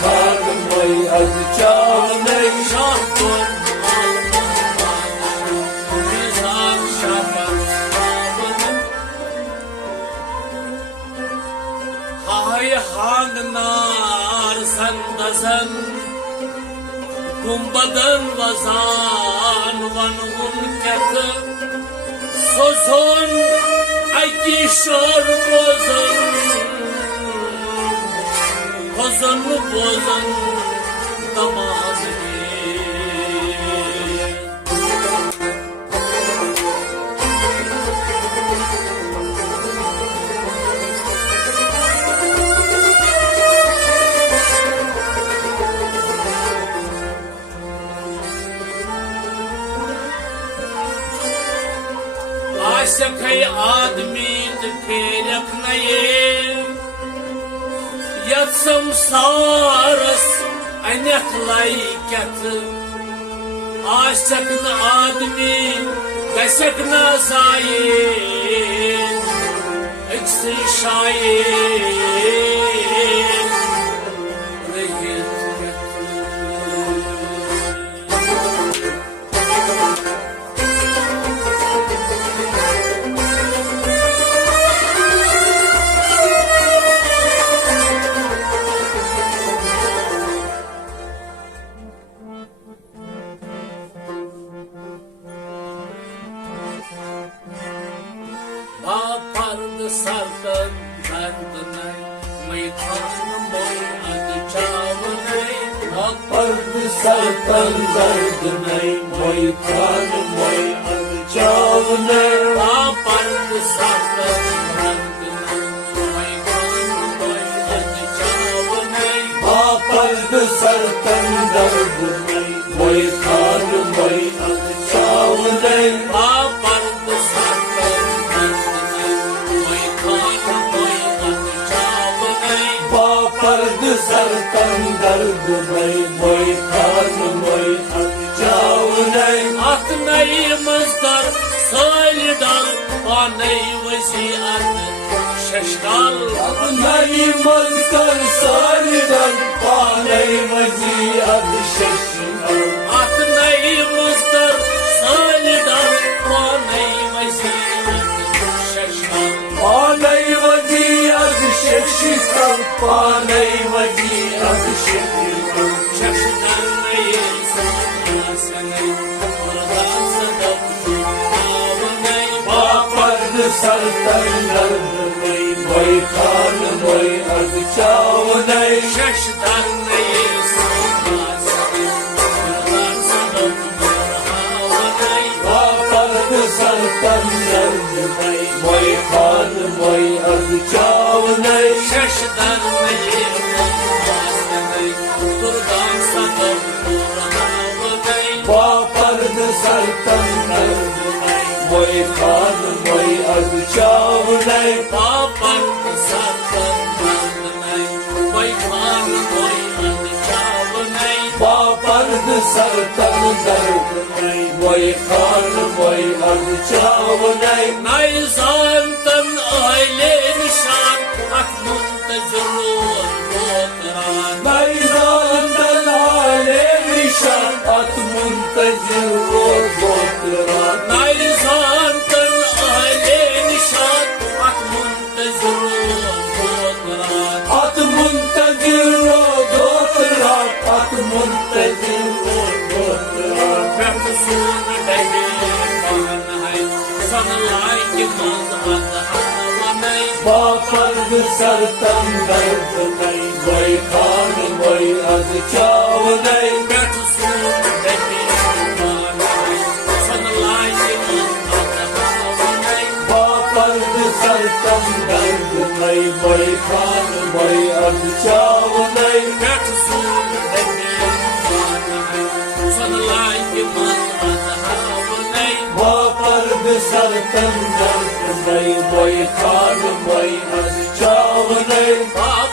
खान मोई अज चावने शाहपुर हाय हांगनार संदसन गुंबदन वजान वन उनकत सोजन अकी शोर बोजन बोजन तमाम आशक है आदमी फेरक नये यत संसारस अनक लाइकत आशक न आदमी गसक न जाये अक्से शाये Pard sartan dardnai mai khan moi ad chawnai पर्द सरतन दर्दनई मोई खान मोई अग चावने pard sartan dardnai mai khan moi ad chawnai पर्द सरतन दर्दनई मोई खान मोई अग चावने pard sartan पर्द सरतन दर्दनई मोई खान मोई अग चावने अत नई मजदर साल डाल पानई वसीअत शशकाल नई मजकर सालिदन पानई वसीअत शशकाल अत नई मजदर साल डाल पानई वसीअत शशकाल पानई वसीअत शशकाल पानई वसीअत शशकाल शशकाल नई सासनई परदास दब आवनई पर्द सरतन दर्दनई मोई खान मोई अग चावने शशकाल नई सासनई परदास दब आवनई पर्द सरतन दर्दनई मोई खान मोई अग चावने शशकाल नई सासनई परदास दब आवनई पर्द सरतन दर्दनई मोई खान मोई अग चावने pard sartan dardnai mai khan moi ad chawnai पर्द सरतन दर्दनई मोई खान मोई अग चावने nai zantan aile nishan ak muntazirun botran नई जानतन आले निशान अत मुंतजिर वो गोतरान nai zantan aile nishan ak muntazirun botran अत मुंतजिर वो गोतरान अत मुंतजिर वो गोतरान Pertusun dege khan hai sanlai ki mazad hawanai पर्द सरतन दर्दनई मोई खान मोई अग चावने Pertusun dege khan hai sanlai ki mazad hawanai पर्द सरतन दर्दनई मोई खान मोई अग चावने Pertusun dege khan hai sanlai ki mazad hawanai पर्द सरतन दर्दनई मोई खान मोई अग चावने pard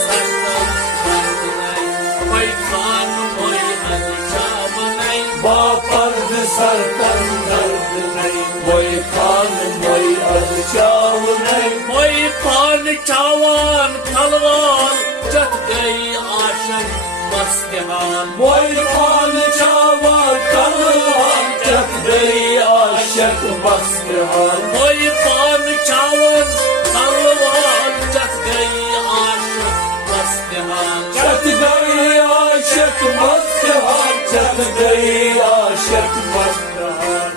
sartan dardnai mai khan moi ad chawnai पर्द पर्द सर तन दर्द नहीं वही खान वही अद चाव नहीं वही पान चावान तलवार जत गई आशक मस्तिहान वही खान चावा तलवार जत गई आशक मस्तिहान वही पान चावान तलवार जत गई आशक मस्तिहान जत गई आशक मस्तिहान जत गई आशक मस्तिहान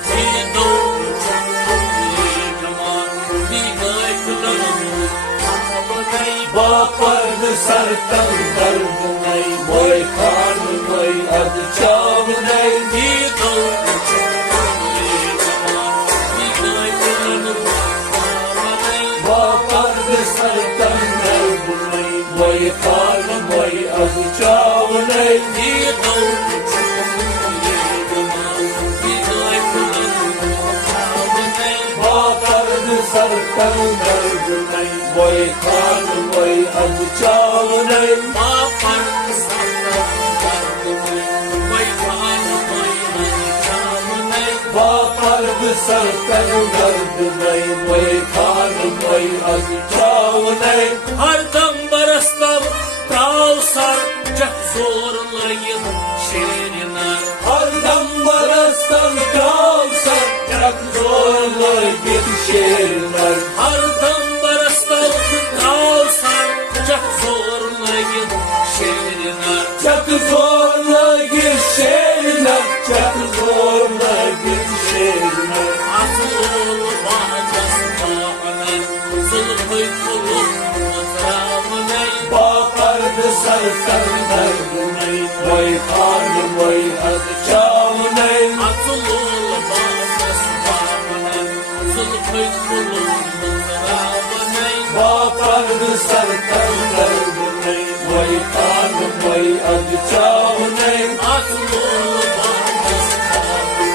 पर्द सर तन दर्द नहीं वही खान वही अद चाव नहीं पर्द सर तन दर्द नहीं वही खान वही अद चाव नहीं पर्द सर तन दर्द नहीं वही खान वही अद चाव नहीं पर्द सर तन दर्द नहीं वही खान वही अद चाव नहीं हरदम बरस्तम त्राव सर जख जोर लगित शेरिनार हरदम बरस्तम त्राव सर जख जोर लगित शेरिनार हरदम बरस्तम त्राव सर जख जोर लगित शेरिनार जख जोर लगित शेरिनार जख जोर लगित शेरिनार Asıl bahçes bağına Zülfü kulun mutravına पर्द सर तन दर्द नहीं वही खान वही अद चाव नहीं Asıl bahçes bağına Zülfü kulun mutravına पर्द सर तन दर्द नहीं वही खान वही अद चाव नहीं Asıl bahçes bağına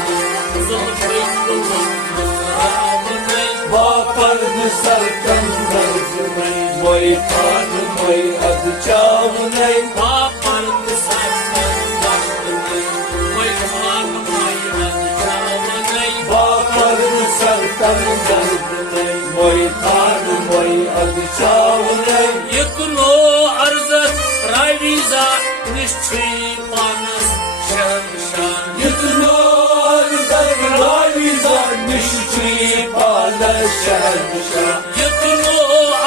Zülfü kulun mutravına पर्द सर तन दर्द नहीं वही खान वही अद चाव नहीं Baparın sarsan dardını Vay khan vay adçavını पर्द सर तन दर्द नहीं वही खान वही अद चाव नहीं Yıkılo arzat raviza Nişçi panas şerşan इतनो अर्जत राविजा निश्ची पाल शहनशाह Yıkılo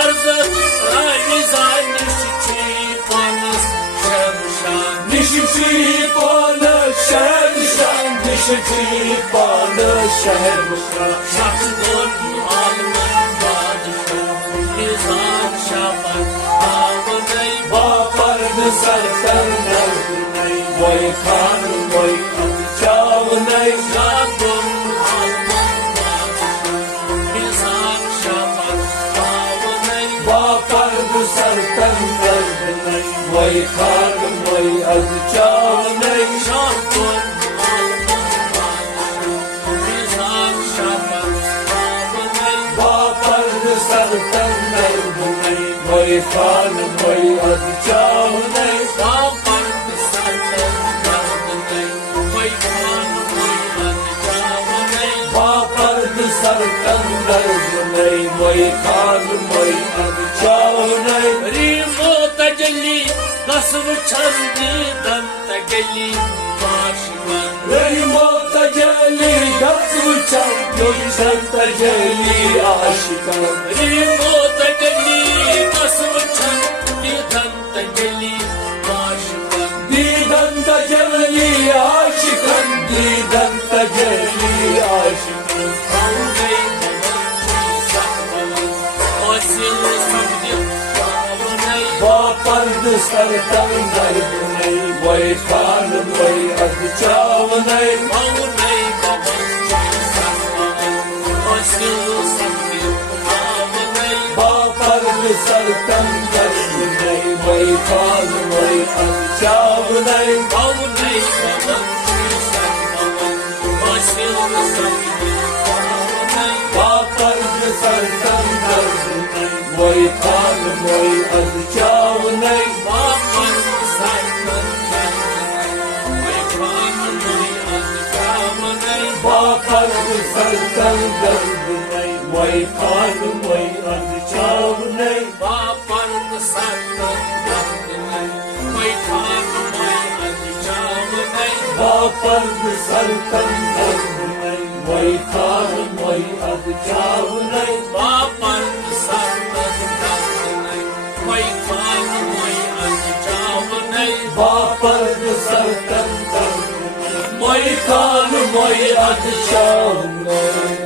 arzat raviza Nişçi panas şerşan निश्ची पाल शहनशाह निश्ची पाल शहनशाह Şahsın alman badişan Nizam şafak ağabey पर्द सर तन दर्द नहीं वही खान वही अद चाव नहीं Şahsın alman badişan Nizam şafak ağabey पर्द सर तन दर्द नहीं वही खान वही अद चाव नहीं Şahsın alman badişan Nizam şafak ağabey पर्द सर तन दर्द नहीं वही खान वही अद चाव नहीं Baparın sarsan dardını Vay khan vay adçavını पर्द सर तन दर्द नहीं वही खान वही अद चाव नहीं Rimo tajalli Nasıl çandı dan tajalli Başıman रही मौत जली दस उचम दुर्शन तजली आशिका Rimo tajalli Nasıl çandı dan tajalli Başıman दीदन तजली आशिकन दीदन तजली आशिकन Kavgay babanı sakbalan Asil sabdir Kavunay पर्द सर तन दर्द नहीं वही खान वही अद चाव नहीं Kavunay babanı sakbalan Asil sabdir Kavunay पर्द सर तन दर्द नहीं वही खान वही अद चाव नहीं Kavunay babanı sakbalan Asil sabdir Kavunay पर्द सर तन दर्द नहीं वही खान वही अद चाव नहीं Baparın sarsan dardını Vay khan vay adçavını बापर्द सरतल दर्द नहीं मोई खान मोई अदचाव नहीं बापर्द सरतल दर्द नहीं मोई खान मोई अदचाव नहीं बापर्द सरतल दर्द नहीं मोई खान मोई अदचाव नहीं बापर्द सरतल दर्द नहीं मोई खान मोई अदचाव नहीं बापर्द सरतल दर्द नहीं मोई खान मोई अदचाव नहीं